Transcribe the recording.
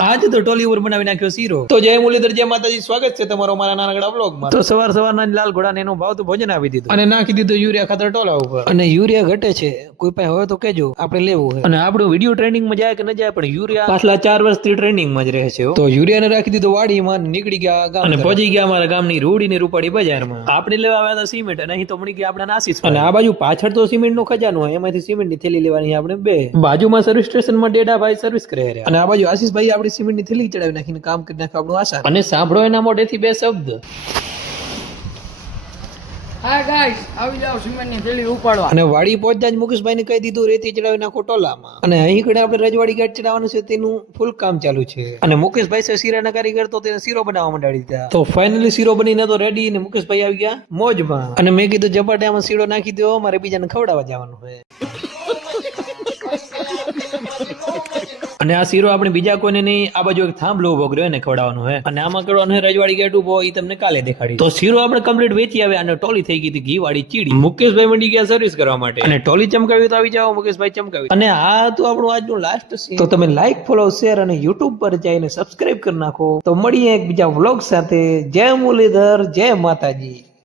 આજ તો ટોલી ઉપર બનાવી નાખ્યો શીરો. તો જય મુરલીધર, જય માતાજી, સ્વાગત છે તમારો અમારા નાનકડા બ્લોગમાં. તો સવારના લાલ ઘોડા ને એનું ભાવતું ભોજન આપી દીધું અને નાખી દીધું યુરિયા ખાતર ટોલા ઉપર. અને યુરિયા ઘટે છે, કોઈ પાસે હોય તો કેજો, આપણે લેવું છે. અને આપણું વિડીયો ટ્રેન્ડિંગમાં જાય કે ન જાય, પણ યુરિયા પાછલા 4 વર્ષથી ટ્રેન્ડિંગમાં જ રહે છે. તો યુરિયાને રાખી દીધું વાડીમાં, નીકળી ગયા ગામ અને પહોંચી ગયા અમારા ગામની રૂડી ની રૂપાડી બજારમાં. આપણે લેવા આવ્યા હતા સિમેન્ટ અને અહીં તો મળી ગયા આપણા આશીષ. અને આ બાજુ પાછળ તો સિમેન્ટ નો ખજાનો હોય, એમાંથી સિમેન્ટ ની થેલી લેવાની આપણે બે. બાજુમાં સર્વિસ સ્ટેશનમાં ડેડા ભાઈ સર્વિસ કરે છે અને આ બાજુ આશીષભાઈ આપણી સિમેન્ટ ની થેલી ચડાવી નાખીને કામ કરી નાખે આપણું આશા. અને સાંભળો એના મોઢેથી બે શબ્દ. હા ગાઈસ, આવી જાવ સિમેન્ટની થેલી ઉપાડવા. અને વાડી પહોંચતા જ મુકેશભાઈને કહી દીધું રેતી ચડાવી નાખો ટોલામાં. અને અહીં કડે આપણે રજવાડી ગાંઠ ચડાવવાનું છે, તેનું ફૂલ કામ ચાલુ છે. અને મુકેશભાઈ છે શીરાના કારીગર, તો તેને શીરો બનાવવા માંડી દીધા. તો ફાઇનલી શીરો બનીને તો રેડી ને મુકેશભાઈ આવી ગયા મોજમાં. અને મેં કીધું ઝપાટામાં શીરો નાખી દો, મારે બીજાને ખવડાવવા જવાનું છે. અને આ શીરો આપણે બીજા કોઈને નહીં, આ બાજુ એક થાંભલો ઉભો કર્યો એને ખવડાવવાનું છે. અને આમાં કરવાનું છે રજવાડી ગેટ ઉભો, એ તમને કાલે દેખાડી. તો શીરો આપણે કમ્પ્લીટ વેચી આવે અને ટોલી થઈ ગઈ હતી ઘી વાળી ચીડી. મુકેશભાઈ મંડી ગયા સર્વિસ કરવા માટે અને ટોલી ચમકાવી તો આવી જાઓ, મુકેશભાઈ ચમકાવી. અને આ હતું આપણું આજનું લાસ્ટ સીન. તો તમે લાઈક, ફોલો, શેર અને યુટ્યુબ પર જઈને સબસ્ક્રાઇબ કરી નાખો. તો મળીએ એક બીજા વ્લોગ સાથે. જય મુરલીધર, જય માતાજી.